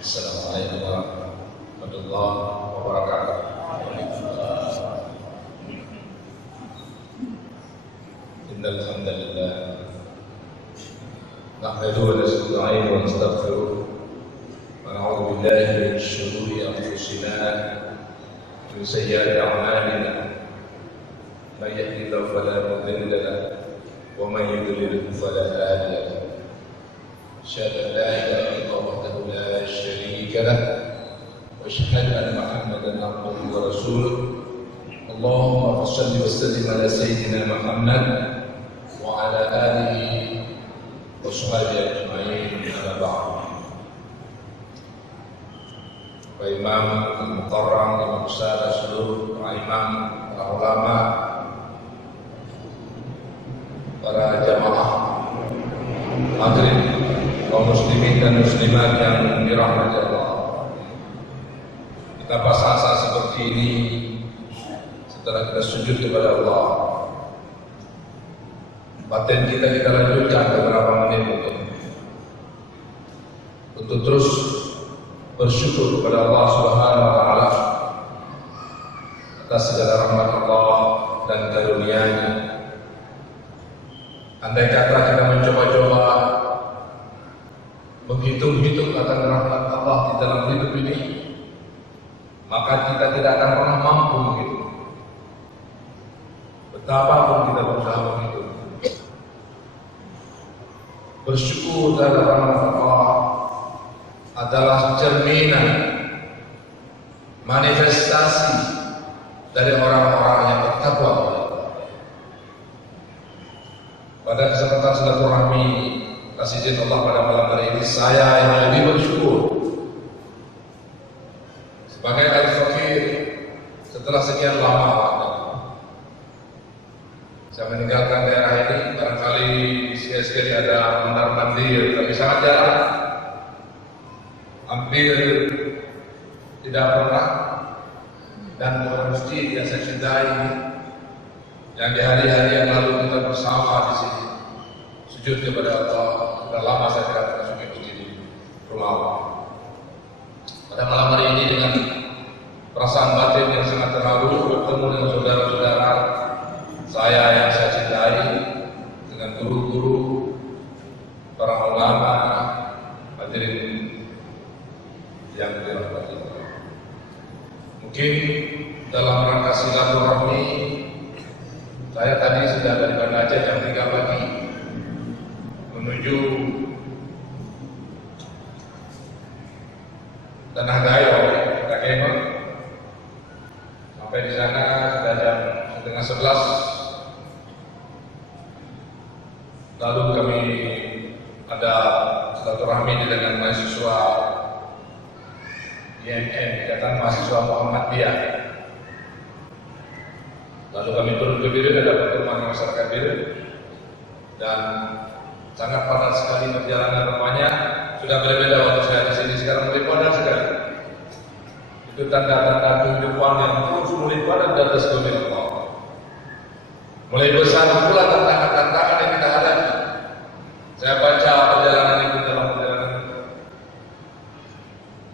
Assalamualaikum warahmatullahi wabarakatuh. Innal hamdalillah nahmaduhu wa nasta'inuhu wa nastaghfiruh wa na'udzu billahi min shururi anfusina wa min sayyiati a'malina. Man yahdihillahu fala mudilla lahu wa man yudlil fala hadiya lahu. أشهد أن لا إله إلا الله وحده لا شريك له وأشهد أن محمدا عبده ورسوله. اللهم صل وسلم على سيدنا محمد وعلى آله وصحبه أجمعين. أما بعد. Pak Imam Al-Mukarram, Imam besar seluruh para imam, para ulama, para jamaah hadirin kaum muslimin dan muslimat yang dirahmati Allah. Kita pasang seperti ini setelah kita sujud kepada Allah. Batin kita lanjutkan beberapa menit untuk terus bersyukur kepada Allah Subhanahu wa taala atas segala rahmat Allah dan karunia-Nya. Andai kata kita mencoba-coba menghitung-hitung akan rahmat Allah di dalam hidup ini, maka kita tidak akan pernah mampu menghitung. Betapapun kita berusaha menghitung. Bersyukur terhadap rahmat Allah adalah cerminan, manifestasi dari orang-orang yang bertakwa. Pada kesempatan silaturahmi kasih izin Allah pada malam hari ini, saya yang lebih bersyukur sebagai al-fakir setelah sekian lama waktu saya meninggalkan daerah ini. Barangkali sekali ada mondar-mandir, tapi sangat jarang, hampir tidak pernah, dan mesti yang saya cintai yang di hari-hari yang lalu kita bersama di sini sujud kepada Allah. Sudah lama saya tidak pernah sujud di rumah Allah. Pada malam hari ini dengan perasaan batin yang sangat terharu bertemu dengan saudara-saudara saya yang saya cintai, dengan guru-guru, para ulama, hadirin yang dirahmati Allah. Mungkin dalam rangka silaturahmi, saya tadi sudah dari Banda Aceh jam 3 pagi menuju Tanah Gayo, kita kemah. Sampai di sana sudah jam 10:30. Lalu kami ada silaturahmi dengan mahasiswa IMM, Ikatan Mahasiswa Muhammadiyah. Lalu kami turun ke Biren, ada pertemuan masyarakat Biren, dan sangat padat sekali perjalanan rupanya. Sudah berbeda waktu saya di sini, sekarang mulai padat sekali. Itu tanda-tanda kehidupan yang terus mulai padat di atas bumi Allah. Mulai besar pula tantangan-tantangan yang kita hadapi. Saya baca perjalanan itu dalam perjalanan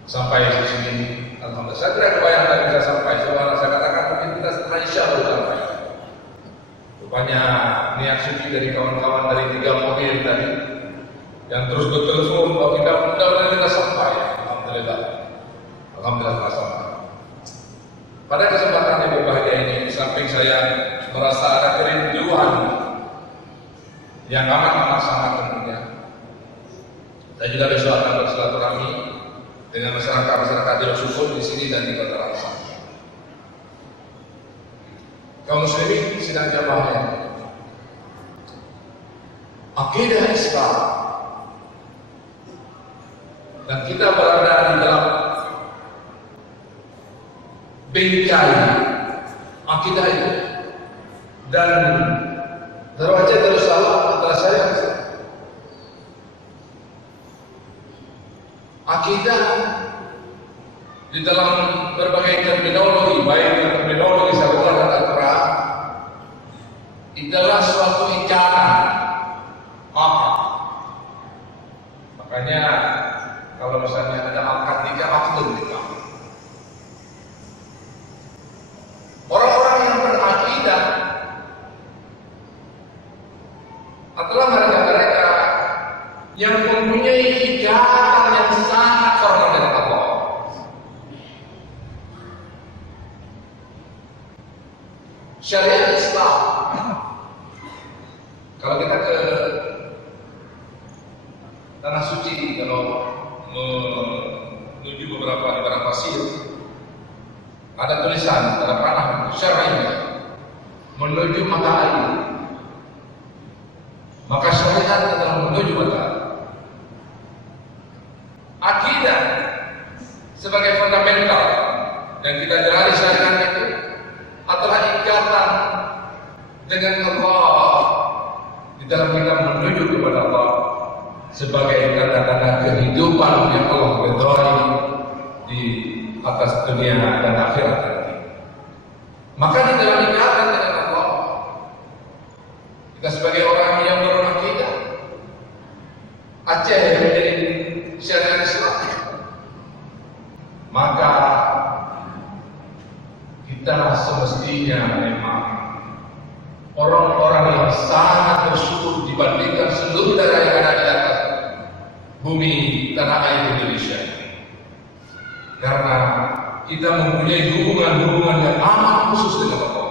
sampai di sini. Alhamdulillah, saya tidak bayangkan bisa sampai. Soalnya saya katakan mungkin kita setengah Isya baru sampai. Rupanya niat suci dari kawan-kawan dari 3 mobil tadi yang terus bertelepon bahwa kita mudah-mudahan kita sampai. Alhamdulillah, alhamdulillah kita sampai. Pada kesempatan yang berbahagia ini, di samping saya merasa ada kerinduan yang amat sangat tentunya. Saya juga besok akan bersilaturahmi dengan masyarakat di Rasulullah di sini dan di Kota Rasa. Kaum muslimin sidang jamaah, akidah Islam, dan kita berada di dalam bingkai akidah itu, dan terwajib terus salah antara saya akidah di dalam berbagai terminologi, baik terminologi sekolah dan Al-Quran, adalah suatu ikatan. Makanya Kalau misalnya ada akad nikah, akdun nikah. Orang-orang yang berakidah adalah mereka-mereka yang mempunyai ikatan yang sangat kuat dengan Allah. Syariat Islam. Kalau kita ke tanah suci, kalau menuju beberapa negara pasir, ada tulisan dalam panah syar'i menuju mata air. Maka syariat adalah menuju mata air. Akidah sebagai fundamental yang kita jalani syariat itu adalah ikatan dengan Allah di dalam kita menuju kepada Allah sebagai tanda-tanda kehidupan yang Allah ridhoi di atas dunia dan akhirat nanti. Maka di dalam ikatan dengan Allah, kita sebagai orang yang berakidah, Aceh yang menjadi syariat Islam, maka kita semestinya memang orang-orang yang sangat bersyukur dibandingkan seluruh daerah yang ada di atas bumi tanah air Indonesia. Karena kita mempunyai hubungan-hubungan yang amat khusus dengan Allah.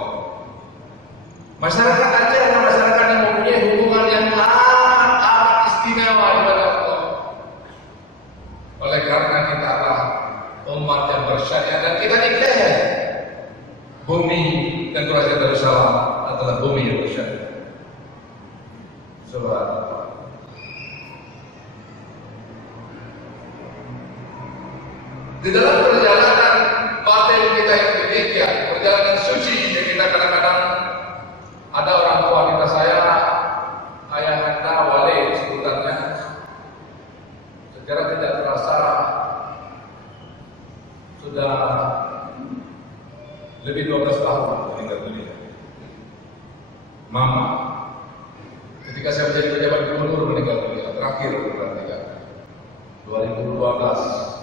Masyarakat Aceh adalah masyarakat yang mempunyai hubungan yang amat istimewa dengan Allah. Oleh karena kita adalah umat yang bersyariat dan kita diklaim bumi dan kerajaan Darussalam adalah bumi yang bersyariat. Subhanallah. Di dalam perjalanan batin kita yang demikian, perjalanan suci yang kita kadang-kadang ada orang tua kita, saya ayahanda wali sebutannya, secara tidak terasa sudah lebih 12 tahun meninggal dunia. Mama, ketika saya menjadi pejabat gubernur meninggal dunia, terakhir bulan 3 2012.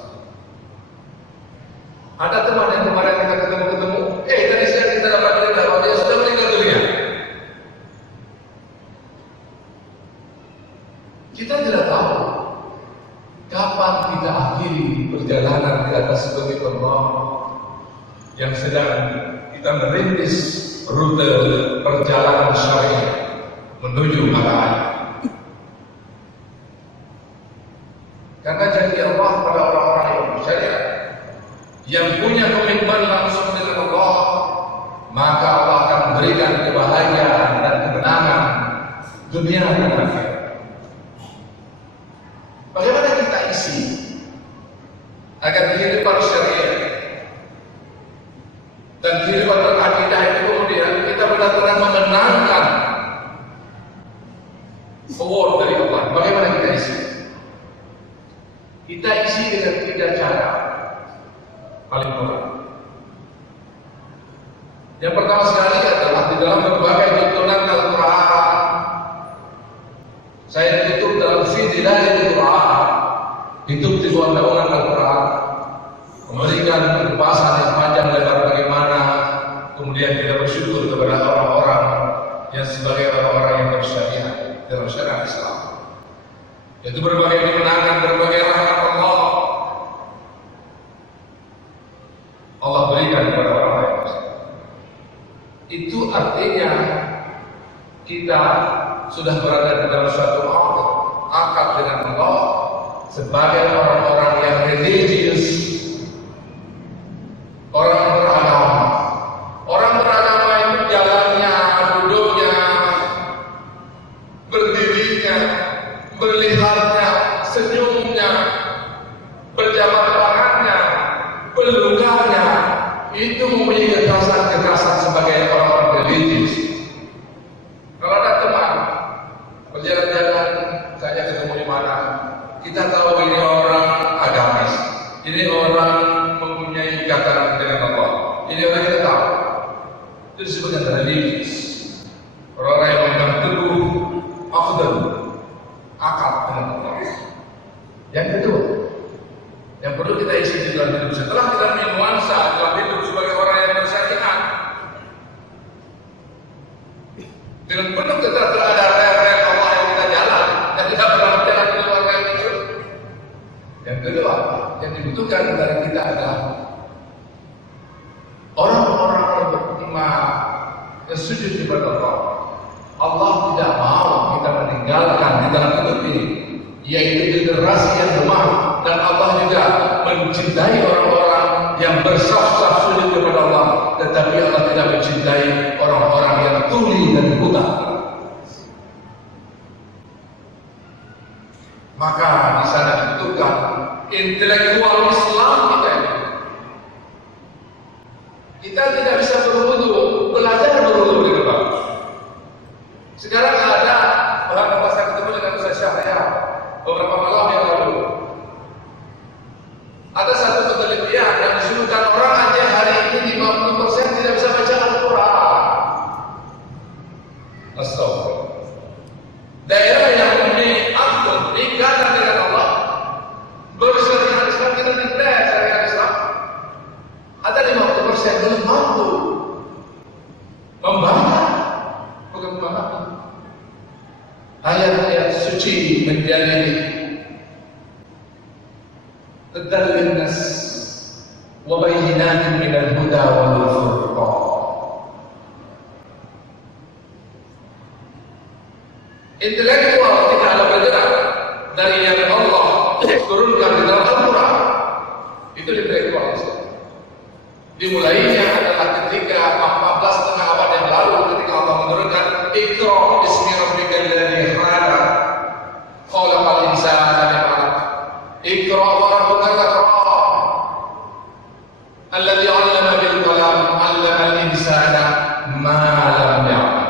Ada teman yang kemarin kita ketemu, tadi saya kita dapat berita bahwa dia sudah meninggal dunia. Kita tidak tahu kapan kita akhiri perjalanan di atas bumi Allah yang sedang kita merintis rute perjalanan syariah menuju mata air. Karena janji Allah pada orang-orang yang bersyariat, yang punya komitmen langsung dengan Allah, maka Allah akan memberikan kebahagiaan dan kemenangan dunia dan akhirat. Bagaimana kita isi agar kehidupan syariah dan kehidupan berakidah itu kemudian kita benar-benar memenangkan award dari Allah? Bagaimana kita isi? Kita isi dengan 3 cara paling murah. Yang pertama sekali adalah di dalam berbagai tuntunan Al-Quran. Saya tutup dalam Fidilah Al-Quran, hidup di luar naungan Al-Quran, memberikan pembahasan yang panjang lebar bagaimana kemudian kita bersyukur kepada orang-orang yang sebagai orang-orang yang bersyariat dalam syariat Islam. Yaitu berbagai kemenangan, berbagai rahmat Allah berikan kepada orang lain. Itu artinya kita sudah berada di dalam suatu akad dengan Allah sebagai orang-orang yang religius, orang beragama. Orang beragama itu jalannya, duduknya, berdirinya, melihatnya, senyumnya, berjabat tangannya, pelukanya, itu mempunyai kekerasan sebagai orang-orang religius. Kalau ada teman berjalan-jalan, saya ketemu di mana, kita tahu ini orang agamis, ini orang mempunyai ikatan dengan Allah, ini orang kita tahu, itu disebut religius. Orang-orang yang memegang teguh akad dengan Allah. Yang kedua, yang perlu kita isi di dalam hidup. Setelah kita menuansa dalam hidup sebagai orang yang bersyariat, dengan penuh kita ada rel Allah yang kita jalan dan tidak pernah berjalan di luar rel itu. Yang kedua, yang dibutuhkan dari kita adalah orang-orang yang beriman dan sujud kepada Allah. Allah tidak mau kita meninggalkan di dalam hidup ini, yaitu generasi yang lemah, dan Allah juga mencintai orang-orang yang bersaf-saf sujud kepada Allah, tetapi Allah tidak mencintai orang-orang yang tuli dan buta. Maka di sana dibutuhkan intelektual Islam kita ini. Kita tidak bisa berwudu, belajar berwudu dengan bagus. Sekarang ada, bahkan pas saya ketemu dengan Ustaz Syahriar beberapa malam yang lalu, ada satu penelitian yang disebutkan orang Aceh hari ini 50% tidak bisa baca Al-Quran. Astagfirullah. Daerah yang memiliki akhlak ikatan dengan Allah, bersyariat Islam, kita tidak syariat Islam, ada 50% belum mampu membaca, bukan memahami ayat-ayat suci menjadi tadallil nas wa bayyinatin minal huda wal furqan. Intelektual kita ada bergerak dari yang Allah turunkan di dalam Al-Quran, itu intelektual. Dimulainya adalah ketika 14,5 abad yang lalu, ketika Allah menurunkan Iqra bismi rabbikal ladzi khalaq khalaqal insana min 'alaq. Iqra wa rabbukal akram alladzi 'allama bil qalam 'allamal insana ma lam ya'lam.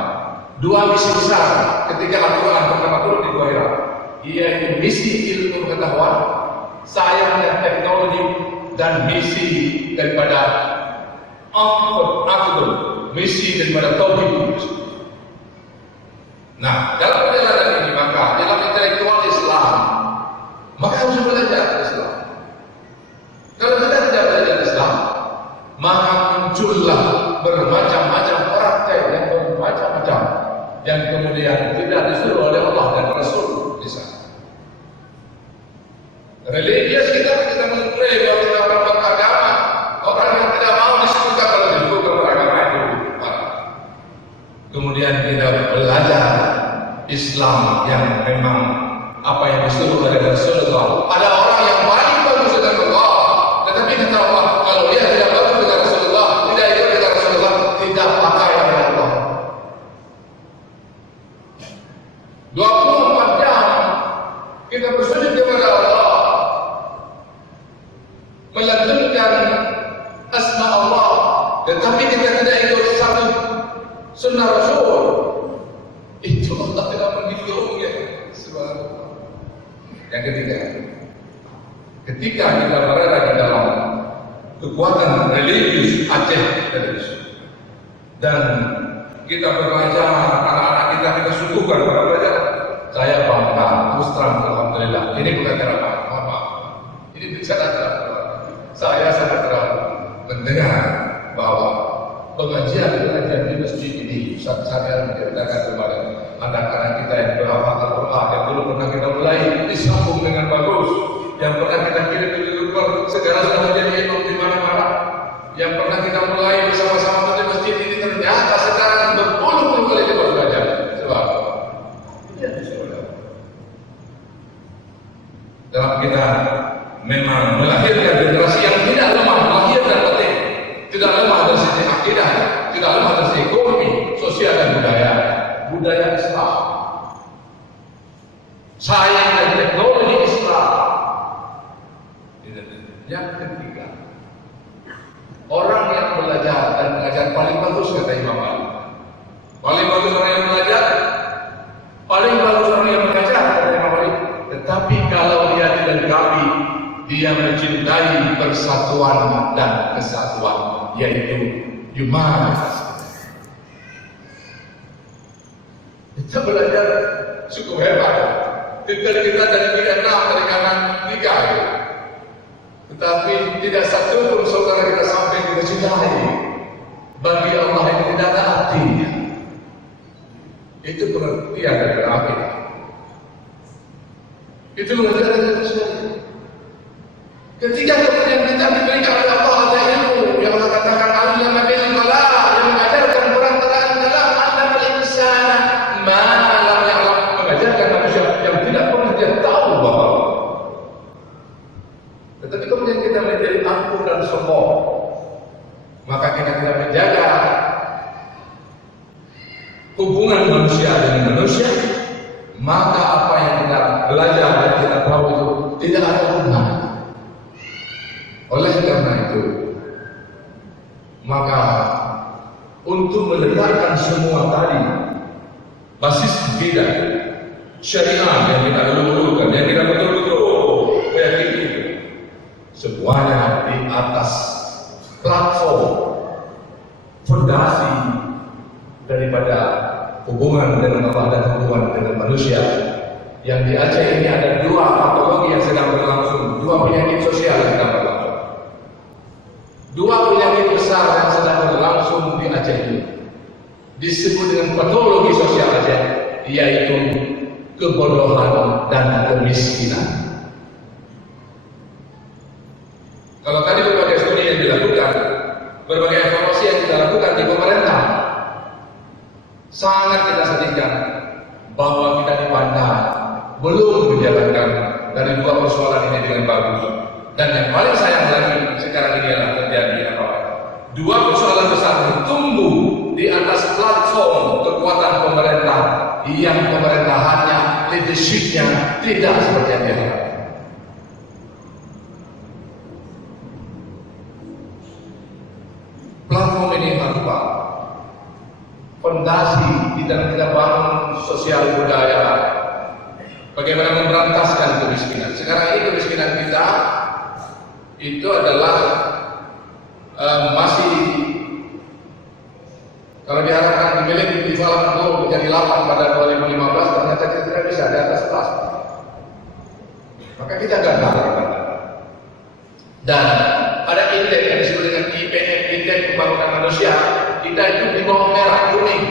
Dua misi besar ketika Al-Quran pertama turun di Gua Hira, yaitu misi ilmu pengetahuan, sains dan teknologi, dan misi daripada akhlak, misi daripada tauhid. Nah, dalam perjalanan ini maka dalam intelektual Islam, maka harus belajar Islam. Kalau kita tidak belajar Islam, maka muncullah bermacam-macam praktek yang bermacam-macam yang kemudian tidak disuruh oleh Allah dan Rasul di sana. Religius kita mengklaim bahwa kita orang beragama, orang yang tidak mau disebutkan kalau disebut beragama itu. Kemudian kita belajar Islam yang memang apa yang disuruh oleh Rasulullah. Ada orang yang paling bagus dengan Allah, tetapi kata Allah, kalau dia tidak bagus dengan Rasulullah, tidak ikut dengan Rasulullah, tidak pakai dengan Allah. 24 jam kita bersujud kepada Allah, melantunkan asma Allah, tetapi kita tidak ikut satu sunnah Rasul, itu Allah tidak menghitung ya. Subhanallah. Yang ketiga, ketika kita berada di dalam kekuatan religius Aceh dan kita belajar, anak-anak kita sukukan pada belajar, saya bangga, terus terang, alhamdulillah. Ini bukan cara apa, ini bicara saya sangat terang mendengar bahwa pengajian di masjid ini saya menceritakan kepada anak-anak kita yang berhafal Al-Quran, yang dulu pernah kita mulai disambung dengan bagus, yang pernah kita kirim ke luar, sekarang sudah menjadi imam di mana-mana, yang pernah kita mulai bersama-sama di masjid ini, ternyata sekarang berpuluh-puluh kali lipat belajar. Sebab dalam kita memang melahirkan generasi yang tidak lemah, lahir dan penting, tidak lemah dari sisi akidah, tidak lemah dari sisi ekonomi, sosial dan budaya Islam, sains dan teknologi Islam. Yang ketiga, orang yang belajar dan mengajar paling bagus, kata Imam Ali, paling bagus orang yang belajar, paling bagus orang yang mengajar, kata Imam Ali. Tetapi kalau dia dilengkapi, dia mencintai persatuan dan kesatuan, yaitu humanitas. Kita belajar cukup hebat. Kita dari Vietnam, dari kanan 3. Tetapi tidak satu pun saudara kita sampai kita cintai. Bagi Allah itu tidak ada artinya. Itu pengertian dari akidah. Itu mengajarkan kita sekali. Ketika kemudian kita diberikan oleh Allah ada ilmu yang Allah katakan allama bil qalam, yang mengajarkan orang tentang kalam, allama al insana ma lam ya'lam, mengajarkan manusia yang tidak pernah dia tahu bahwa. Tetapi kemudian kita menjadi angkuh dan sombong, maka kita tidak menjaga hubungan manusia dengan manusia, maka apa yang kita belajar dan kita tahu itu tidak ada gunanya. Oleh karena itu, maka untuk meletakkan semua tadi basis akidah syariah yang kita dulu-dulukan, yang kita betul-betul meyakini itu, semuanya di atas platform fondasi daripada hubungan dengan Allah dan hubungan dengan manusia. Yang di Aceh ini ada dua patologi yang sedang berlangsung, dua penyakit sosial yang sedang berlangsung. Dua penyakit besar yang sedang berlangsung di Aceh ini disebut dengan patologi sosial Aceh, yaitu kebodohan dan kemiskinan. Kalau tadi berbagai studi yang dilakukan, berbagai evaluasi yang kita lakukan di pemerintah, sangat kita sedihkan bahwa kita dipandang belum menjalankan dari dua persoalan ini dengan bagus. Dan yang paling sayang lagi sekarang ini adalah terjadi apa? Dua persoalan besar tumbuh di atas platform kekuatan pemerintah yang pemerintahannya, leadershipnya tidak seperti yang diharapkan. Platform ini apa? Fondasi di dalam kita bangun sosial budaya. Bagaimana memberantaskan kemiskinan? Sekarang ini kemiskinan kita itu adalah masih, kalau diharapkan dimiliki development goal menjadi 8 pada 2015, ternyata kita tidak bisa di atas 11. Maka kita gagal. Dan ada indeks yang disebut dengan IPM, indeks pembangunan manusia, kita itu di bawah merah, kuning,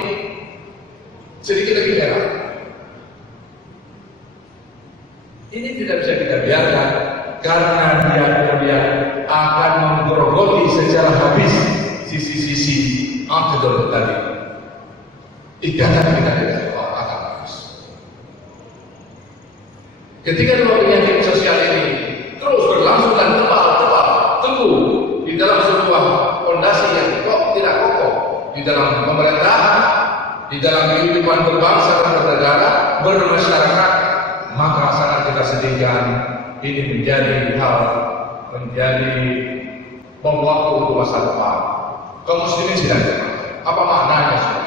sedikit lagi merah. Ini tidak bisa kita biarkan, karena dia kemudian akan menggerogoti secara habis sisi-sisi antidot tadi. Ikatan kita dengan Allah akan habis. Ketika dua penyakit sosial ini terus berlangsung dan teguh di dalam sebuah fondasi yang tidak kokoh di dalam pemerintahan, di dalam kehidupan berbangsa dan bernegara, bermasyarakat, maka sangat kita sedihkan. Ini menjadi bom waktu untuk masa depan. Kaum muslimin sedang apa maknanya semua?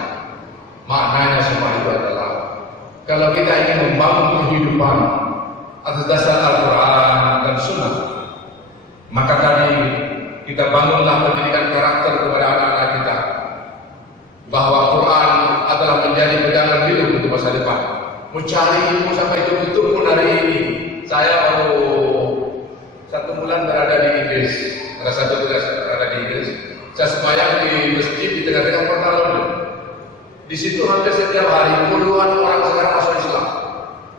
Maknanya semua itu adalah kalau kita ingin membangun kehidupan atas dasar Al-Quran dan Sunnah, maka tadi kita bangunlah pendidikan karakter kepada anak-anak kita, bahwa Quran adalah menjadi pegangan hidup untuk masa depan. Mencari ilmu sampai betul-betul pun hari ini. Saya baru 1 bulan berada di Inggris, ada satu tugas berada di Inggris. Saya sembahyang di masjid di tengah-tengah kota London. Di situ hampir setiap hari puluhan orang sekarang masuk Islam.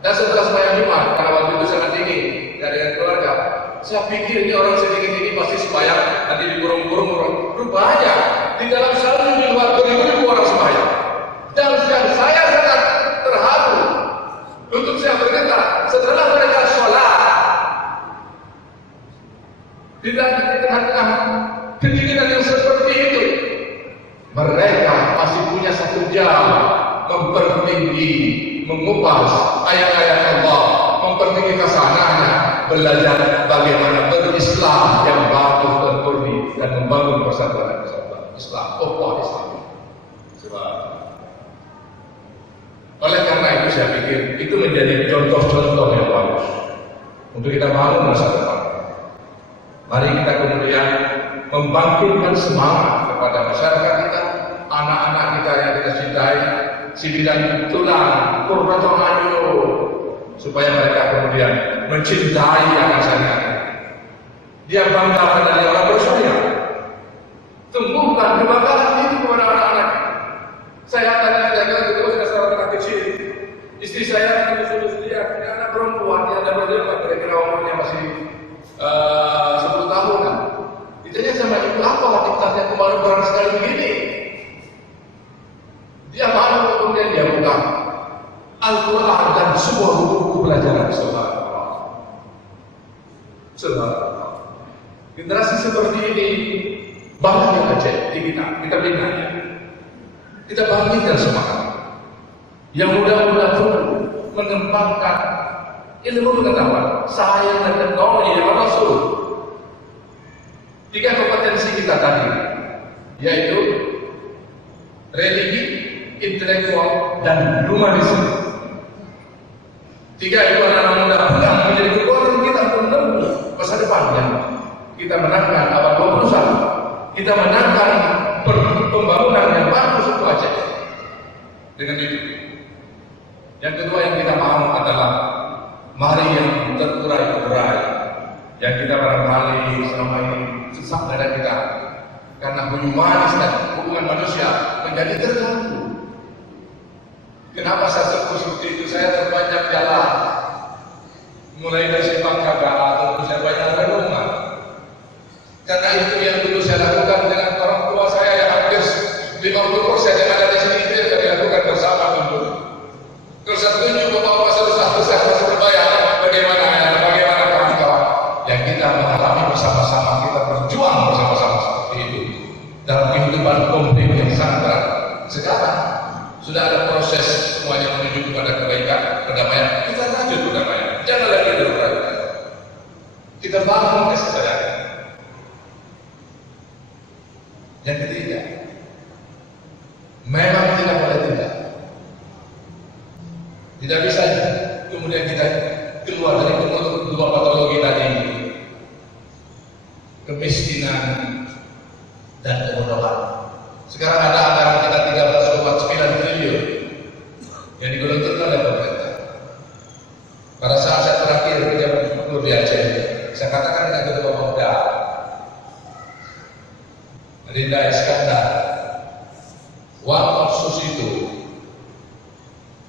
Dan setelah sembahyang Jumat, karena waktu itu sangat dingin dengan keluarga, saya pikir ini orang sedikit ini pasti sembahyang nanti dikurung-kurung orang. Rupanya di dalam satu di luar beribu orang sembahyang. Dan saya sangat terharu untuk saya berkata, setelah mereka sholat di tengah-tengah kedinginan yang seperti itu, mereka masih punya 1 jam mempertinggi, mengupas ayat-ayat Allah, mempertinggi kasanahnya, belajar bagaimana berislam yang bagus dan murni dan membangun persatuan Islam, Islam. Sebab oleh karena itu saya pikir itu menjadi contoh-contoh yang bagus untuk kita bangun masa depan. Mari kita kemudian membangkitkan semangat kepada masyarakat kita, anak-anak kita yang kita cintai, si bidang tulang, qurratul ayun, supaya mereka kemudian mencintai akan syariat. dia banggakan dari orang bersyariah. Tumbuhkan kebanggaan itu kepada anak-anak. Saya akan jaga betul dengan seorang anak kecil. Istri saya akan disuruh dia punya anak perempuan yang ada berlima, kira-kira umurnya masih 10 tahunan. Ditanya sama ibu, apa waktu kemarin berang sekali begini? Dia malu, kemudian dia buka Al-Quran dan sebuah buku pelajaran. Subhanallah. Generasi seperti ini bangga aja kita bina ya. Kita bangkitkan semangat. Yang mudah-mudahan mengembangkan ilmu pengetahuan, saya dan teknologi yang Rasul. 3 kompetensi kita tadi, yaitu religi, intelektual, dan humanisme. 3 itu adalah mudah-mudahan menjadi kekuatan kita untuk masa depannya. Kita menangkan abad 21. Kita menangkan pembangunan yang bagus itu aja. Dengan itu. Yang kedua yang kita mau adalah mari yang terurai-urai yang kita barangkali selama ini susah pada kita karena humanis dan hubungan manusia menjadi terganggu. Kenapa saya sebut seperti itu? Saya terbanyak jalan mulai dari Simpang Kakak atau saya banyak renungan. Karena itu yang dulu saya lakukan dengan orang tua saya yang hampir 50% yang ada di sini itu yang kami lakukan bersama dulu. Terus saya tunjuk bahwa satu-satu saya harus berbayar bagaimana kawan-kawan yang kita mengalami bersama-sama, kita berjuang bersama-sama seperti itu dalam kehidupan konflik yang sangat berat. Sekarang sudah ada proses semuanya menuju kepada kebaikan, kedamaian. Kita lanjut kedamaian, jangan lagi berperang. Kita bangun kesadaran. Yang ketiga, memang tidak boleh tidak bisa kemudian kita keluar dari dua patologi tadi, kemiskinan dan kebodohan. Sekarang ada anggaran kita 13,9 triliun yang digelontorkan oleh pemerintah. Pada saat saya terakhir kerja di Aceh, saya katakan dengan Ketua Pemuda Rinda Iskandar, wakaf sus itu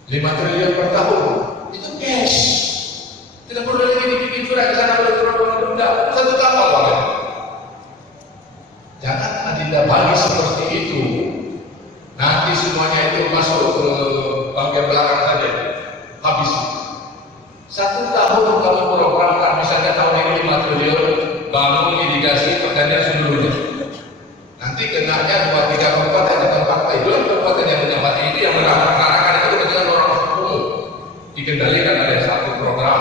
5 triliun per tahun, itu cash. Tidak perlu lagi dibikin surat ke sana oleh Ketua Pemuda, 1 kapal banget. Jangan Adinda bagi seperti itu. Nanti semuanya itu masuk ke bagian belakang saja, habis. 1 tahun kamu programkan, misalnya tahun ini 5 triliun, bangun irigasi pertanian seluruhnya. Nanti kenanya 2-3 kabupaten atau 4 itu kabupaten yang menyambat ini yang menerapkan itu dengan orang umum dikendalikan oleh satu program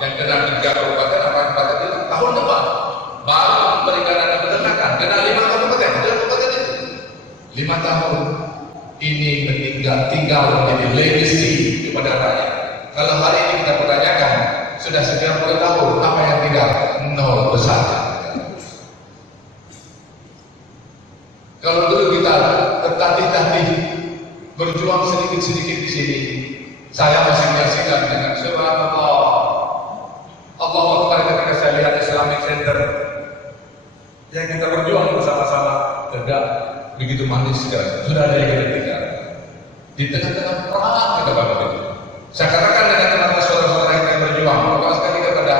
yang kena 3 kabupaten atau 4 itu tahun depan baru perikanan dan peternakan kena 5 kabupaten itu 5 tahun ini tinggal menjadi legacy kepada rakyat. Kalau hari ini kita pertanyakan sudah 90 tahun apa yang tinggal? 0 besar. Kalau dulu kita tertatih-tatih berjuang sedikit-sedikit di sini, saya masih menyaksikan dengan subhanallah. Allah Akbar ketika saya lihat Islamic Center yang kita berjuang bersama-sama, tegak begitu manis sekali. Sudah ada yang kita tinggal di tengah-tengah perang kita bangun itu. Saya katakan dengan teman-teman saudara-saudara yang berjuang, maka sekali kepada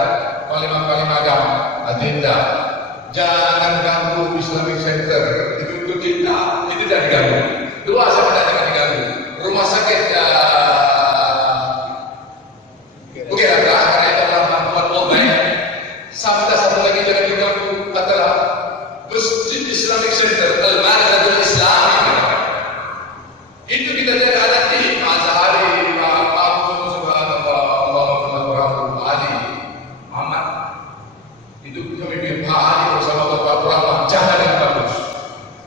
panglima-panglima agama, agenda, jangan ganggu Islamic Center. Itu tidak diganggu. 2 saya tidak diganggu. Rumah sakit oke ada karena itu adalah bantuan mobile. Sampai satu lagi yang diganggu adalah Masjid Islamic Center Al-Markatul Islami. Itu kita tidak ada di Azhari, Muhammad. Itu kami Pak Ali bersama Bapak Rahman. Jangan yang bagus.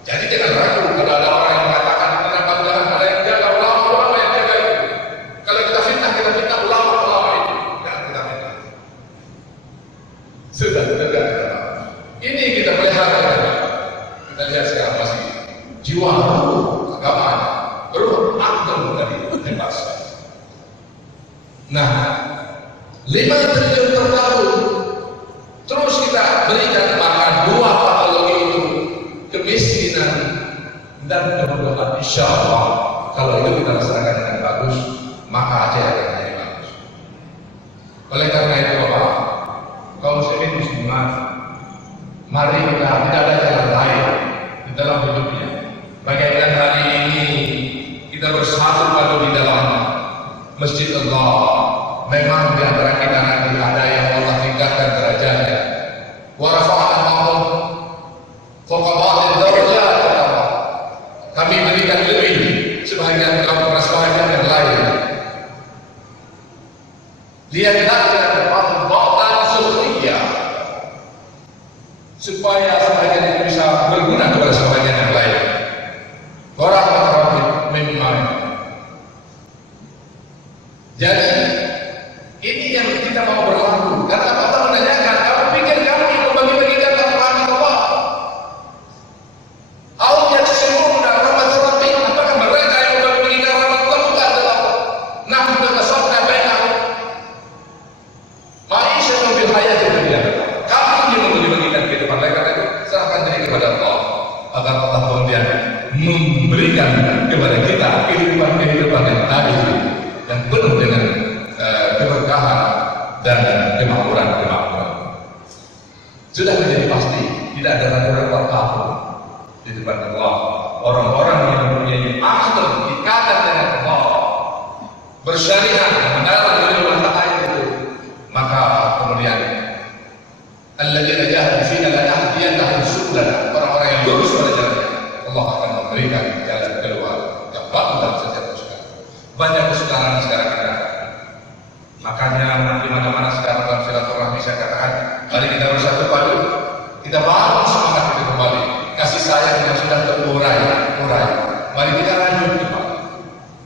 Jadi jangan ragu kalau ada orang yang mengatakan kenapa jangan ada yang jaga ulama yang jaga itu. Kalau kita fitnah ulama itu. Jangan kita fitnah. Sudah. Ini kita pelihara. Kita lihat sekarang masih jiwa agama berakal tadi bebas. Nah, 5 triliun per tahun terus kita berikan dan berdoa insya Allah kalau itu kita laksanakan dengan bagus maka Aceh akan menjadi bagus. Oleh karena itu Bapak, kaum muslimin muslimat, mari kita tidak ada jalan lain di dalam hidupnya. Bagaikan hari ini kita bersatu padu di dalam masjid Allah. Memang di antara kita nanti ada yang Allah tingkatkan derajatnya. Wa rafa'ana ma'hum fawqa ba'dil darajat. Kami berikan lebih sebahagian kamu sebahagian yang lain. Lihatlah dengan ba'dan sukhriya supaya sebahagian itu bisa berguna kepada sebahagian yang lain. Orang memang. Jadi ini yang kita mau berlaku. Karena Allah menanyakan, kamu pikir kamu yang membagi-bagikan rahmat Allah? Allah yaksimun rahmat Rabbi. Apakah mereka yang membagi-bagikan rahmat Allah? Bukan adalah nahnu tasawwurna bainahum ma'isyatan bil hayatid dunya. Kami yang membagi-bagikan kehidupan mereka itu serahkan diri kepada Allah agar Allah kemudian memberikan kepada kita kehidupan yang tadi yang penuh dengan keberkahan dan kemakmuran. Sudah menjadi pasti tidak ada ragu-ragu apapun di depan Allah. Orang-orang yang mempunyai akhlak ikatan dengan Allah, bersyariat mendalam dari rumah ayat itu, maka kemudian alladzina jahadu fina lanahdiyannahum subulana, orang-orang yang lurus pada jalannya Allah akan memberikan jalan keluar yang bagus dan sejahtera. Banyak kesukaran sekarang ada. Makanya di mana-mana sekarang dalam silaturahmi saya katakan, mari kita bersatu padu, kita bangun semangat itu kembali. Kasih sayang yang sudah terurai. Mari kita lanjut kembali.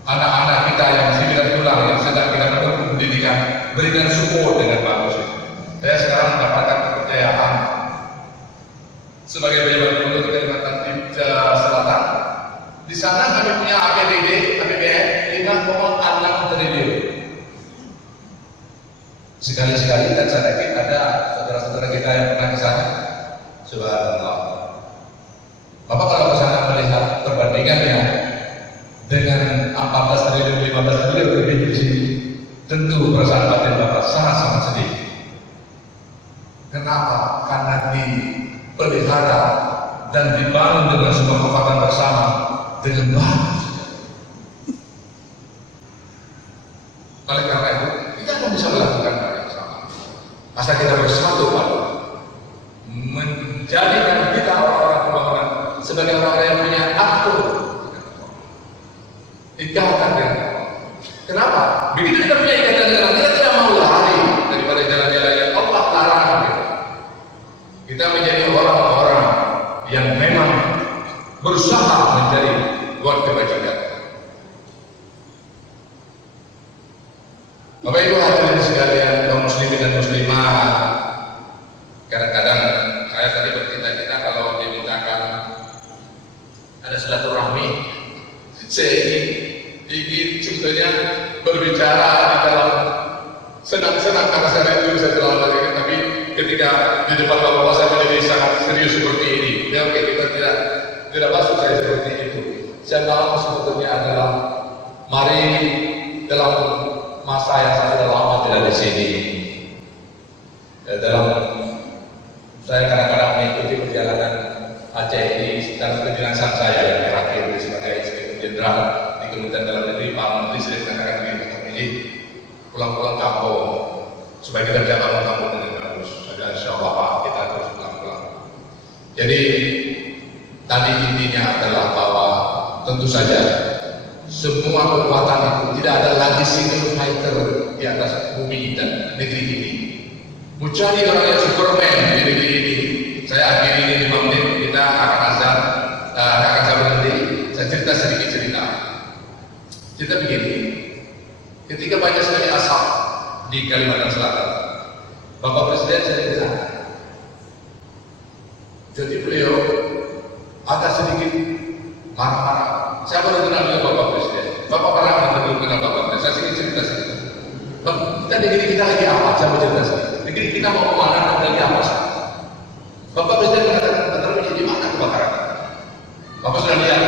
Anak-anak kita yang masih tidak pulang, yang sedang kita menempuh pendidikan, berikan support dengan bagus. Saya sekarang mendapatkan kepercayaan sebagai pejabat gubernur Kalimantan Selatan. Di sana kami punya APBN 5,6 triliun. Sekali-sekali dan saya yakin ada saudara-saudara kita yang pernah ke sana. Subhanallah. Bapak kalau ke sana melihat perbandingannya dengan 14 triliun, 15 triliun lebih di sini, tentu perasaan batin Bapak sangat-sangat sedih. Kenapa? Karena dipelihara dan dibangun dengan sebuah kekuatan bersama dengan bagus. Oleh karena itu, kita akan bisa melakukan hal yang sama. Asal kita bersatu padu, menjadikan kita orang-orang pembangunan sebagai orang yang punya atur ikatan dengan Allah. Kenapa? Begitu kita punya ikatan dengan Allah, kita tidak mau lari daripada jalan-jalan yang Allah larang. Kita menjadi orang-orang yang memang berusaha mencari buat kebajikan. Bapak Ibu hadirin sekalian, kaum muslimin dan muslimah, kadang-kadang saya tadi bercita-cita kalau dimintakan ada silaturahmi, saya ingin sebetulnya berbicara di dalam senang-senang karena saya itu bisa terlalu, tapi ketika di depan bapak saya menjadi sangat serius seperti ini, ya oke, kita tidak masuk saya seperti itu. Saya mau sebetulnya adalah mari dalam masa yang sudah lama tidak di sini. Dalam saya kadang-kadang mengikuti perjalanan Aceh ini dalam kedinasan saya yang terakhir sebagai Inspektur Jenderal di Kementerian Dalam Negeri. Pak Menteri sering mengatakan begini, pulang-pulang kampung supaya kita bisa bangun kampung dengan bagus. Dan insya Allah Pak, kita terus pulang-pulang. Jadi tadi intinya adalah bahwa tentu saja semua kekuatan itu tidak ada lagi single fighter di atas bumi dan negeri ini. Mencari orang yang Superman di negeri ini. Saya akhiri ini 5 menit, kita akan saya berhenti. Saya cerita sedikit cerita. Cerita begini. Ketika banyak sekali asap di Kalimantan Selatan, Bapak Presiden saya di sana. Jadi beliau agak sedikit marah-marah. Saya baru kenal dengan Bapak Presiden. Bapak pernah belum kenal Bapak Presiden. Saya sedikit cerita sedikit. Kita negeri kita lagi apa? Saya mau cerita sedikit. Negeri kita mau kemana dan lagi apa? Bapak Presiden mengatakan, di mana kebakaran? Bapak sudah lihat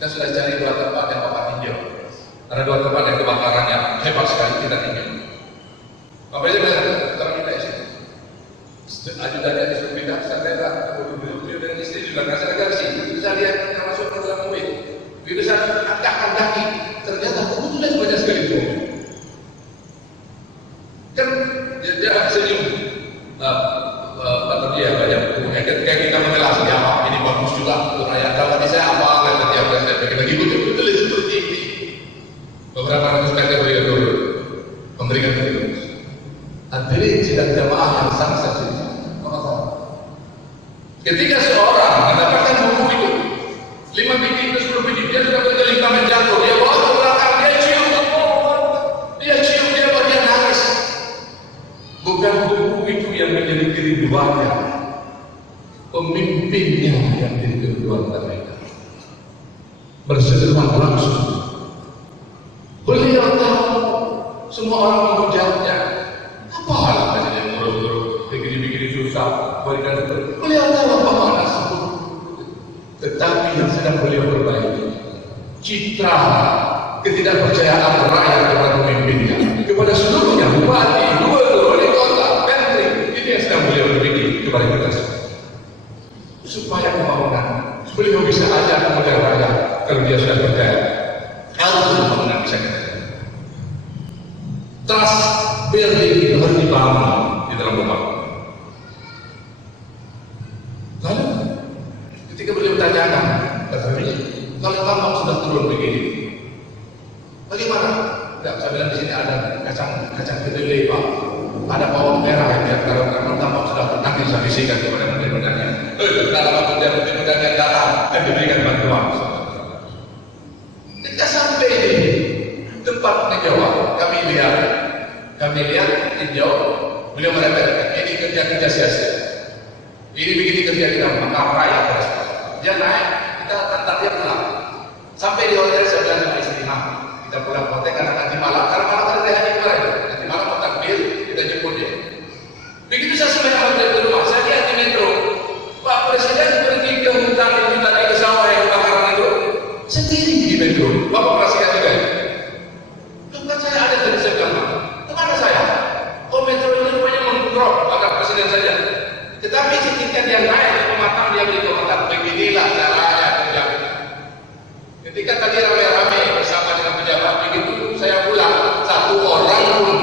Kita sudah cari 2 tempat yang Bapak tinjau. Ada 2 tempat yang kebakarannya hebat sekali kita tinjau. Bapak aja bilang, sekarang kita isi. Ajudannya disuruh pindah, saya lihat, beliau dengan istri juga nggak saya kasih. Saya lihat yang masuk ke dalam mobil. Begitu saya angkatkan kaki, ternyata kebetulan banyak sekali itu. Kan dia senyum. Dia banyak kayak kita menjelaskan ya Pak, ini bagus juga untuk rakyat. Kalau saya apa akan setiap saya pakai lagi betul seperti ini. Beberapa ratus meter beliau dulu memberikan itu. Hadirin sidang jamaah yang sangat saksi. Ketika seorang mendapatkan buku itu 5 biji ke 10 biji, dia sudah berkali kali jatuh, dia bawa ke belakang, dia cium, dia nangis. Bukan buku itu yang menjadi kerinduannya, pemimpinnya yang menjadi kerinduan mereka. Berseteruan langsung. Beliau tahu semua orang menghujatnya. Apa hal saja yang murah-murah, begini susah, berikan itu. Beliau tahu apa makna sebut. Tetapi yang sedang beliau perbaiki, citra ketidakpercayaan rakyat kepada pemimpinnya, kepada seluruhnya, bupati, gubernur, wali kota, menteri, itu yang sedang beliau perbaiki kepada kita semua. Supaya pembangunan, beliau bisa ajak kepada rakyat kalau dia sudah percaya. Harus pembangunan bisa kita. Trust building harus dibangun di dalam pembangunan. Lalu ketika beliau tanyakan, kalau tambang sudah turun begini, bagaimana? Tidak, saya bilang di sini ada kacang kedelai Pak, ada bawang merah yang dia kalau tambang sudah nanti saya bisikan kepada menteri-menterinya. Dalam menteri-menterinya datang dan diberikan bantuan. Ketika sampai di tempat menjawab, kami lihat tinjau, beliau merepetkan, ini kerja sia-sia. Ini begini kerja kita maka rakyat harus. Dia naik, kita antar dia pulang. Sampai di hotel saya bilang sama istri, kita pulang hotel karena nanti malam ada hari kemarin. Nanti malam mau takbir, kita jemput dia. Begitu saya sampai hotel di rumah, saya lihat di metro, Pak Presiden pergi ke hutan itu tadi ke sawah yang kebakaran itu sendiri di metro. Bapak perhatikan juga. Bukan saya ada dari sebelah. Kemana saya? Oh metro ini rupanya mendrop, maka Presiden saja. Tetapi ketika dia naik ke pematang dia beri komentar, beginilah caranya kerja. Ketika tadi rame-rame bersama dengan pejabat, begitu saya pulang, 1 orang pun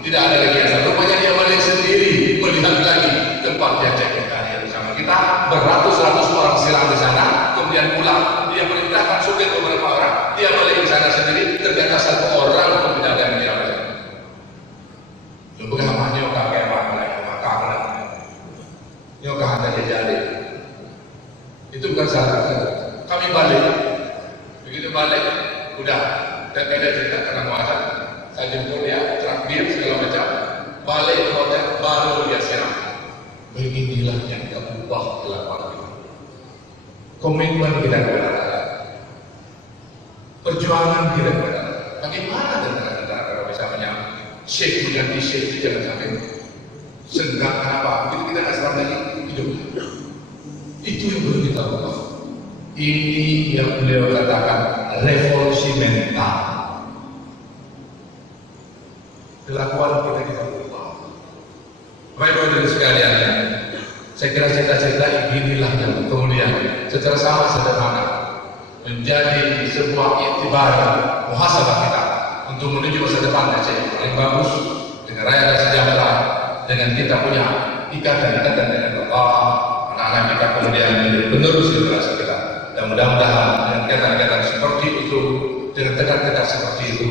tidak ada lagi. Rupanya dia balik sendiri, melihat lagi tempat dia cek karya bersama kita. Beratus-ratus orang silang di sana, kemudian pulang. Dia perintahkan supir beberapa orang, dia balik ke sana sendiri. Ternyata 1 orang pun tidak ada yang dijaga. Bukan namanya kakek makak. Nyoka hanya jadi. Itu bukan salah. Kami balik. Begitu balik, udah. Dan tidak cerita karena mau ada. Saya jemput dia, traktir segala macam. Balik ke hotel, baru dia siram. Beginilah yang kita ubah kelakuan kita. Komitmen kita kepada rakyat. Perjuangan kita kepada rakyat. Bagaimana negara-negara kalau misalnya shake mengganti shake, jangan sampai senggang apa? Begitu kita kasih lagi hidup. Itu yang perlu kita ubah. Ini yang beliau katakan revolusi mental. Kelakuan kita ubah. Baik-baik sekalian, saya kira cerita-cerita inilah yang kemudian secara sama sederhana menjadi sebuah iktibar muhasabah kita untuk menuju masa depan yang paling bagus dengan rakyat dan sejahtera. Dengan kita punya ikatan dengan Allah, anak-anak kita kemudian menjadi penerus generasi kita. Dan mudah-mudahan dengan kegiatan-kegiatan seperti itu, dengan tekad-tekad seperti itu,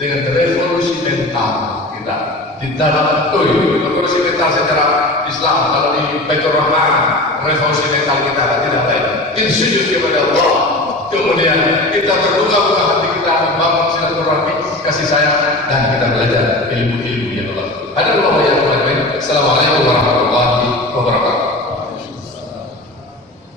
dengan revolusi mental kita di dalam revolusi mental secara Islam, kalau di Baitur Rahman, revolusi mental kita tidak lain. Insujud kepada Allah. Kemudian kita terbuka-buka hati kita membangun silaturahmi, kasih sayang, dan kita belajar ilmu-ilmu yang Allah. Ada dua yang Assalamualaikum warahmatullahi wabarakatuh.